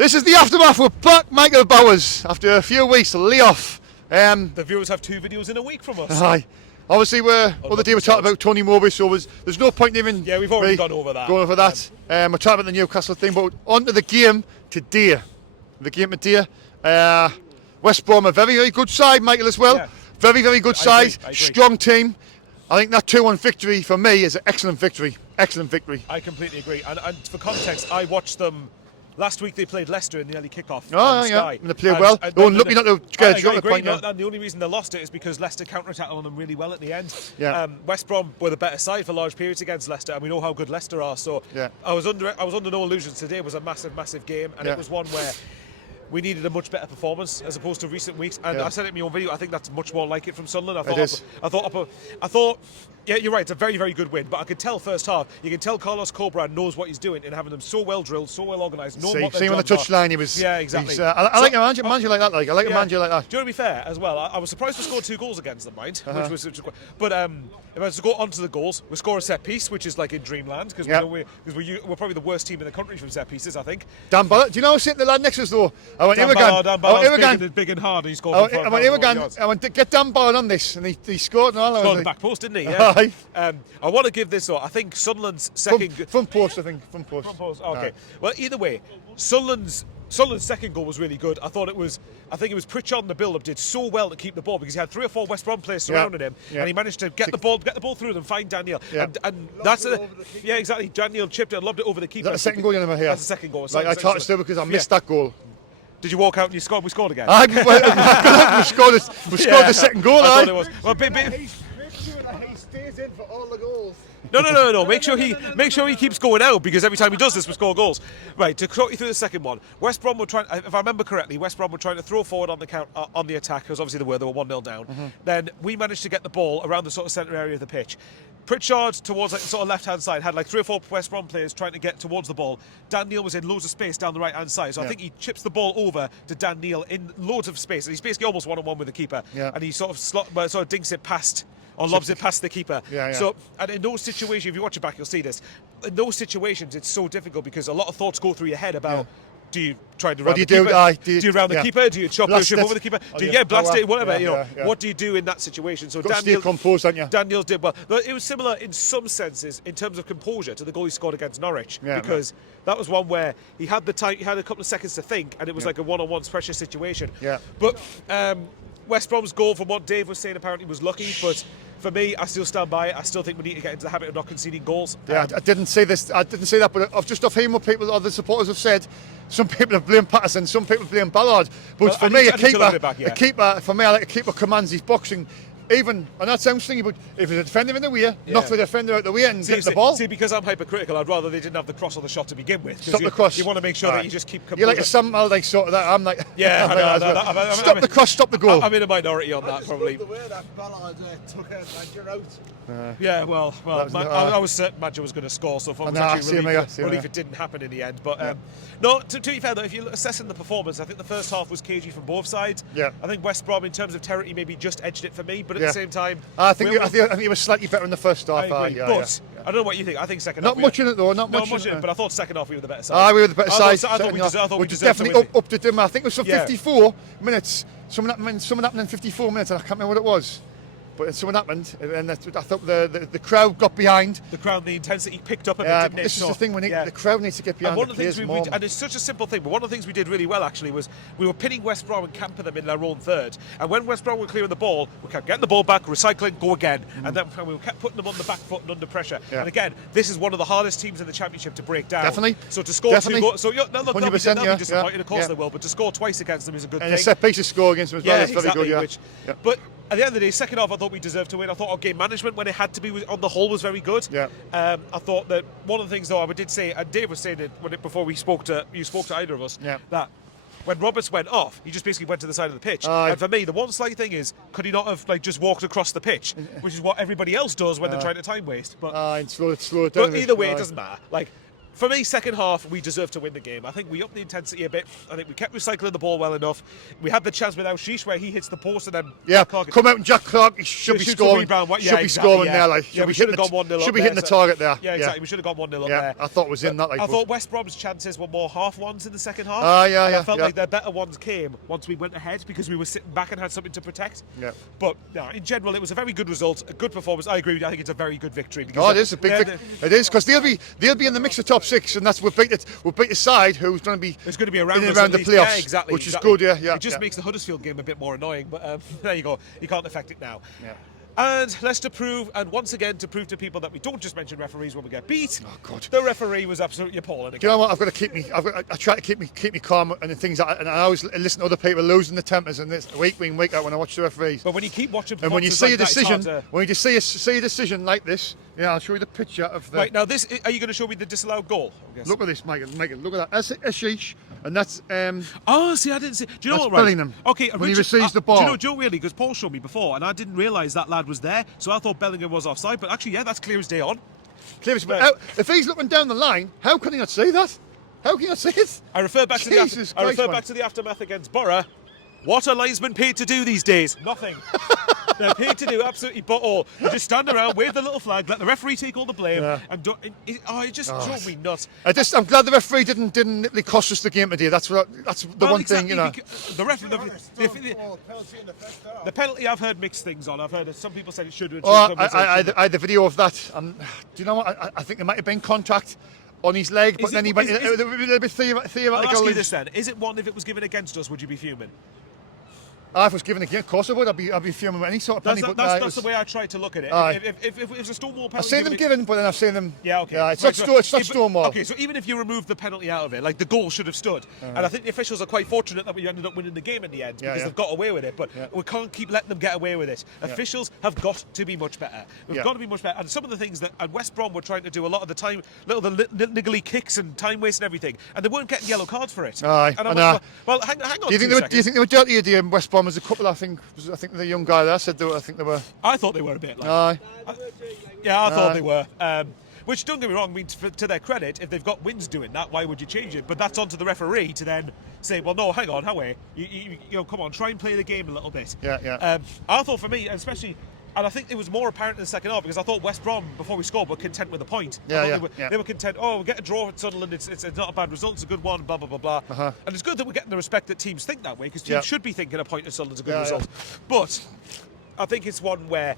This is the aftermath. We're back, Michael Bowers, after a few weeks layoff. The viewers have 2 videos in a week from us. Aye. Obviously, other day we talked about Tony Mowbray, so there's no point even. Yeah, we've already gone over that. We're talking about the Newcastle thing, but on to the game today. West Brom, a very, very good side, Michael, as well. Yeah. Very, very good side. I agree. Strong team. I think that 2-1 victory for me is an excellent victory. Excellent victory. I completely agree. And for context, I watched them. Last week they played Leicester in the early kickoff. Oh, yeah. And they played well. They were lucky not to get a shot point. And the only reason they lost it is because Leicester counter-attacked on them really well at the end. Yeah. West Brom were the better side for large periods against Leicester, and we know how good Leicester are. So yeah. I was under no illusions today. It was a massive, massive game, and it was one where we needed a much better performance as opposed to recent weeks. And I said it in my own video, I think that's much more like it from Sunderland. I thought, yeah, you're right, it's a very, very good win. But I could tell first half, you can tell Carlos Corberán knows what he's doing in having them so well drilled, so well organised, knowing what their jobs on the touchline, he was. Yeah, exactly. I like a manager like that. I like a manager like that. Do you want to be fair as well? I was surprised we scored 2 goals against them, mind. Which was but if I was to go on to the goals, we score a set piece, which is like in dreamland, because we're probably the worst team in the country from set pieces, I think. Dan Ballard, do you know who's sitting the lad next to us though? I went Dan Ballard's big and hard, and he scored. I went to get Dan Ballard on this, and he scored. And all scored the back post, didn't he? Yeah. I want to give this though. I think Sunderland's second front post. Front post. Okay. Right. Well, either way, Sunderland's second goal was really good. I think it was Pritchard in the build-up did so well to keep the ball because he had 3 or 4 West Brom players surrounding him, and he managed to get the ball through them, find Daniel, and that's exactly. Daniel chipped it and lobbed it over the keeper. Is that the second goal you here? That's the second goal. I thought it still because I missed that goal. Did you walk out and you scored? We scored again. We scored the second goal. I thought it was. Well, he stays in for all the goals. No. Make sure he keeps going out because every time he does this, we score goals. Right, to talk you through the second one, West Brom were trying. If I remember correctly, West Brom were trying to throw forward on the attack because obviously they were 1-0 down. Mm-hmm. Then we managed to get the ball around the sort of centre area of the pitch. Pritchard towards like sort of left-hand side had like 3 or 4 West Brom players trying to get towards the ball. Dan Neil was in loads of space down the right-hand side, so I think he chips the ball over to Dan Neil in loads of space, and he's basically almost 1-on-1 with the keeper, and he sort of dinks it past. Or lobs it past the keeper. Yeah. So, and in those situations, if you watch it back, you'll see this. In those situations, it's so difficult because a lot of thoughts go through your head about. Do you try to round the keeper? Do you round the keeper? Do you chop your ship over the keeper? Do you blast it? Whatever. What do you do in that situation? So Daniel composed, don't you? Daniel's did well. It was similar in some senses in terms of composure to the goal he scored against Norwich because that was one where he had the time. He had a couple of seconds to think, and it was like a one-on-one pressure situation. Yeah. But West Brom's goal, from what Dave was saying, apparently was lucky, but. For me, I still stand by it. I still think we need to get into the habit of not conceding goals. Yeah, I didn't say this. I didn't say that, but I've hearing what people, other supporters have said. Some people have blamed Patterson, some people blame Ballard. But for me, a keeper, for me, I like a keeper commands his boxing. Even, and that sounds thingy, but if there's a defender in the way, knock the defender out the way and get the ball. See, because I'm hypercritical, I'd rather they didn't have the cross on the shot to begin with. Stop the cross. You want to make sure that you just keep. You're like a Sam Alday sort of that. I'm like, stop the cross, stop the goal. I'm in a minority on that, probably. The way that Ballard took Madger out. Yeah, well, I was certain Madger was going to score, so I was actually relief it didn't happen in the end. But no, to be fair though, if you're assessing the performance, I think the first half was cagey from both sides. Yeah. I think West Brom, in terms of territory, maybe just edged it for me, but at the same time. I think he was slightly better in the first half. I don't know what you think. I think second half. Not much in it though. Not much in it. But I thought second half we were the better side. We were the better side. I thought we deserved definitely up to them. I think it was for 54 minutes. Something happened in 54 minutes, and I can't remember what it was. But something happened, and I thought the crowd got behind. The crowd, the intensity picked up a bit, didn't it? This is the thing, the crowd needs to get behind the players more. And it's such a simple thing, but one of the things we did really well, actually, was we were pinning West Brom and camping them in their own third. And when West Brom were clearing the ball, we kept getting the ball back, recycling, go again. And then we kept putting them on the back foot and under pressure. Yeah. And again, this is one of the hardest teams in the Championship to break down. Definitely. So to score 2 goals, so they'll be disappointed, of course they will, but to score twice against them is a good thing. And a set piece to score against them as well is very good, But at the end of the day, second half, I thought we deserved to win. I thought our game management, when it had to be on the whole, was very good. Yeah. I thought that one of the things, though, I did say, and Dave was saying it before you spoke to either of us, that when Roberts went off, he just basically went to the side of the pitch. And for me, the one slight thing is, could he not have just walked across the pitch, which is what everybody else does when they're trying to time waste. But slow it down. But either way, it doesn't matter. For me, second half, we deserved to win the game. I think we upped the intensity a bit. I think we kept recycling the ball well enough. We had the chance with Sheesh where he hits the post and then come out and Jack Clark he should be scoring. Scoring there. Like, we should have gone 1-0 should be hitting the target there. Yeah, exactly. We should have gone 1-0 up there. I thought it was in that. Like, I thought West Brom's chances were more half ones in the second half. I felt like their better ones came once we went ahead because we were sitting back and had something to protect. Yeah. But no, in general, it was a very good result, a good performance. I agree with you. I think it's a very good victory. It is a big victory. It is because they'll be in the mix of top 6, and that's we'll beat the side who's going to be around the playoffs, exactly, which is good. Yeah. It just makes the Huddersfield game a bit more annoying, but there you go. You can't affect it now. Yeah. And let's once again to prove to people that we don't just mention referees when we get beat. Oh God! The referee was absolutely appalling. Do you know what? I've got to keep me. I try to keep me calm and things. And I always listen to other people losing the tempers and this week in week out when I watch the referees. But when you keep watching, and when you see a decision, when you see a decision like this, I'll show you the picture of the. Right now, this are you going to show me the disallowed goal? Look at this, Michael. Look at that. That's Ashish, and that's. Oh, see, I didn't see. Do you know what? Right? Bellingham. Okay, when he receives the ball. Do you know Joe really? Because Paul showed me before, and I didn't realise that lad was there, so I thought Bellingham was offside. But actually, that's clear as day on. If he's looking down the line, how can he not see that? How can he not see it? I refer back to the aftermath against Borough. What are linesmen paid to do these days? Nothing. They're paid to do absolutely but all. You just stand around, wave the little flag, let the referee take all the blame, and it just drove me nuts. I'm glad the referee didn't nearly cost us the game today. That's the one thing, you know. The penalty, I've heard mixed things on. I've heard that some people said it should. I had the video of that. Do you know what? I think there might have been contact on his leg, but then he went a little bit theoretical. I'll ask you this then: is it one if it was given against us? Would you be fuming? If it was given again, of course I would. I'd be fuming with any sort of penalty. That's the way I try to look at it. If it was a Stonewall penalty, I've seen them given, but then I've seen them. Yeah, okay. Yeah, it's not Stonewall. Okay, so even if you remove the penalty out of it, like the goal should have stood, and I think the officials are quite fortunate that we ended up winning the game in the end because they've got away with it. But we can't keep letting them get away with it. Officials have got to be much better. We've got to be much better. And some of the things that at West Brom were trying to do a lot of the time, the niggly kicks and time waste and everything, and they weren't getting yellow cards for it. Aye. Well, hang on. Do you think they were dirty in West Brom? As a couple, I think the young guy there said I think they were. I thought they were a bit. Like, Aye. I thought they were. Which, don't get me wrong, I mean, to their credit, if they've got wins doing that, why would you change it? But that's on to the referee to then say, well, no, hang on, you know, come on, try and play the game a little bit. Yeah. I thought for me, especially, and I think it was more apparent in the second half because I thought West Brom, before we scored, were content with the point. They were content, we'll get a draw at Sunderland, it's not a bad result, it's a good one, blah, blah, blah, blah. And it's good that we're getting the respect that teams think that way because teams should be thinking a point at Sunderland's a good result. But I think it's one where,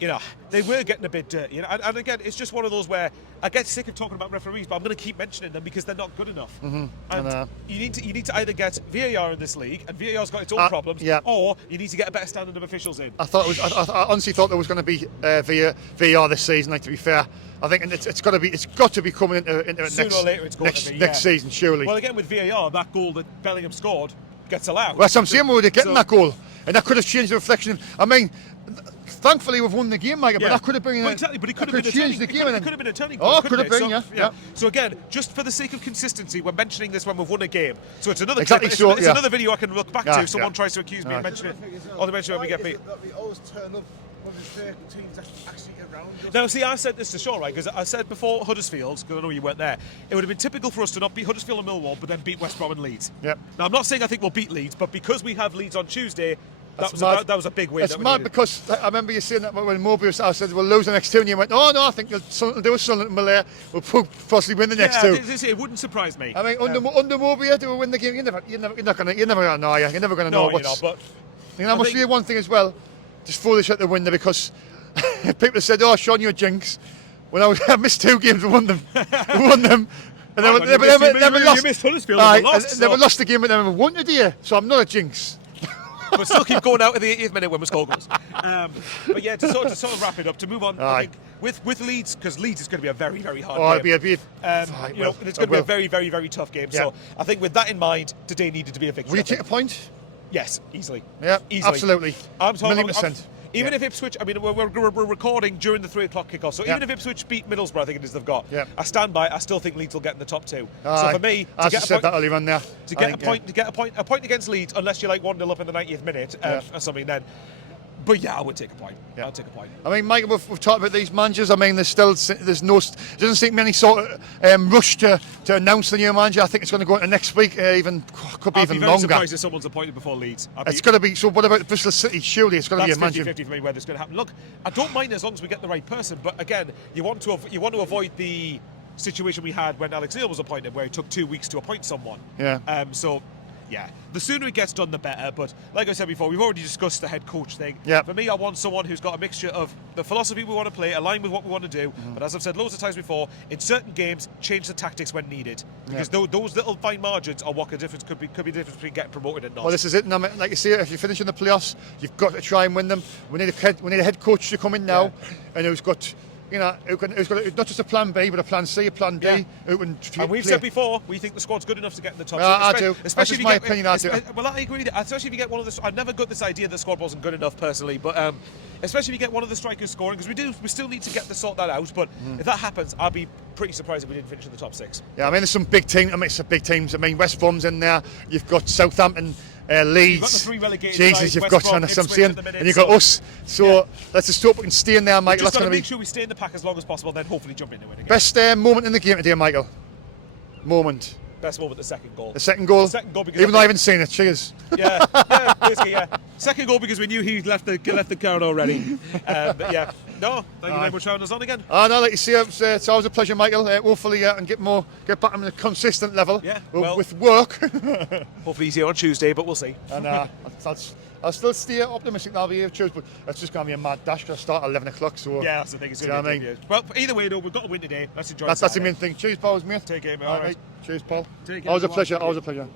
you know, they were getting a bit dirty. And again, it's just one of those where I get sick of talking about referees, but I'm going to keep mentioning them because they're not good enough. And you need to either get VAR in this league, and VAR's got its own problems, or you need to get a better standard of officials in. I honestly thought there was going to be VAR this season. Like, to be fair, I think it's got to be coming into Sooner or later it's going to be, next season, surely. Well, again with VAR, that goal that Bellingham scored gets allowed. Well, that's what I'm saying. We were getting that goal, and that could have changed the reflection. I mean, thankfully we've won the game, Mike. But that could have been exactly. But it could have been changed the game. It could have been a turning point. Oh, could have been. Yeah. So again, just for the sake of consistency, we're mentioning this when we've won a game. So it's another exactly. clip. It's another video I can look back to. If someone tries to accuse me of mentioning it, or to mention when we get beat. We always turn up when there's teams actually around us. Now, see, I said this to Shaun, right? Because I said before Huddersfield, because I know you weren't there, it would have been typical for us to not beat Huddersfield and Millwall, but then beat West Brom and Leeds. Yep. Now, I'm not saying I think we'll beat Leeds, but because we have Leeds on Tuesday, that was a big win. It's mad because I remember you saying that when Mobius, I said we'll lose the next two, and you went, oh no, I think there was Sunderland and Malaya will possibly win the next two. It wouldn't surprise me. I mean, under Mobius, they will win the game. You're never gonna know. You're never gonna know. No, you're not. But I must say one thing as well. Just foolish at the winner because people said, "Oh, Shaun, you're a jinx." When I missed two games, we won them. And you missed Huddersfield and lost. Never lost the game, but never won it here. So I'm not a jinx. But still keep going out at the 80th minute when we score goals. But yeah, to sort of wrap it up, to move on, I think with Leeds, because Leeds is going to be a very, very hard game. It's going to be a very, very, very tough game. Yeah. So I think with that in mind, today needed to be a victory. Will you take a point? Yes, easily. Yeah, easily. Absolutely. $1,000,000%. Even if Ipswich, I mean, we're recording during the 3 o'clock kickoff, so even if Ipswich beat Middlesbrough, I think it is they've got. I stand by. I still think Leeds will get in the top two. So for me, to get a point against Leeds, unless you're like 1-0 up in the 90th minute or something, then But yeah, I would take a point. Yeah. I'll take a point. I mean, Michael, we've talked about these managers. I mean, there's no, doesn't seem to be any sort of rush to announce the new manager. I think it's going to go into next week, could be even longer. I'd be very surprised if someone's appointed before Leeds. It's going to be. So what about Bristol City? Surely it's going to be a manager. 50-50 for me whether it's going to happen. Look, I don't mind as long as we get the right person. But again, you want to avoid the situation we had when Alex Neil was appointed, where it took 2 weeks to appoint someone. Yeah. Yeah, the sooner it gets done, the better. But like I said before, we've already discussed the head coach thing. Yeah. For me, I want someone who's got a mixture of the philosophy we want to play, aligned with what we want to do. But as I've said loads of times before, in certain games, change the tactics when needed. Because those little fine margins are what the difference could be the difference between getting promoted and not. Well, this is it. And I mean, like you say, if you finish in the playoffs, you've got to try and win them. We need a head coach to come in now, and who's got. Who's got not just a plan B, but a plan C, a plan D. And we've said before, we think the squad's good enough to get in the top. I do. That's just my opinion. I do. Well, I agree. Especially if you get one of the. I've never got this idea the squad wasn't good enough personally, but especially if you get one of the strikers scoring, because we still need to sort that out. But if that happens, I'll be pretty surprised if we didn't finish in the top 6. Yeah, I mean, there's some big teams. I mean, it's big teams. I mean, West Brom's in there. You've got Southampton. Leeds, you've got the 3 relegated Jesus, you've got Brom, and you've got us. So let's just hope we can stay in there, Michael. We've just got to make sure we stay in the pack as long as possible, then hopefully jump into it again. Best moment in the game today, Michael. Best moment, the second goal. The second goal. Because even though I haven't seen it. Cheers. Yeah, basically, yeah. Second goal because we knew he left the crowd already. But yeah, no, thank you very much for having us on again. No, like you see, it's always a pleasure, Michael. Hopefully, and get back on a consistent level. Yeah, with work. Hopefully he's here on Tuesday, but we'll see. And I'll still stay optimistic that I'll be here Tuesday, but it's just going to be a mad dash because I start at 11 o'clock. So yeah, that's the thing. It's going to be well, either way, though, we've got to win today. Let's enjoy. That's the main thing. Cheers, pals, mate. Take care, mate. All right. Cheers, Paul. Take care. Always a pleasure.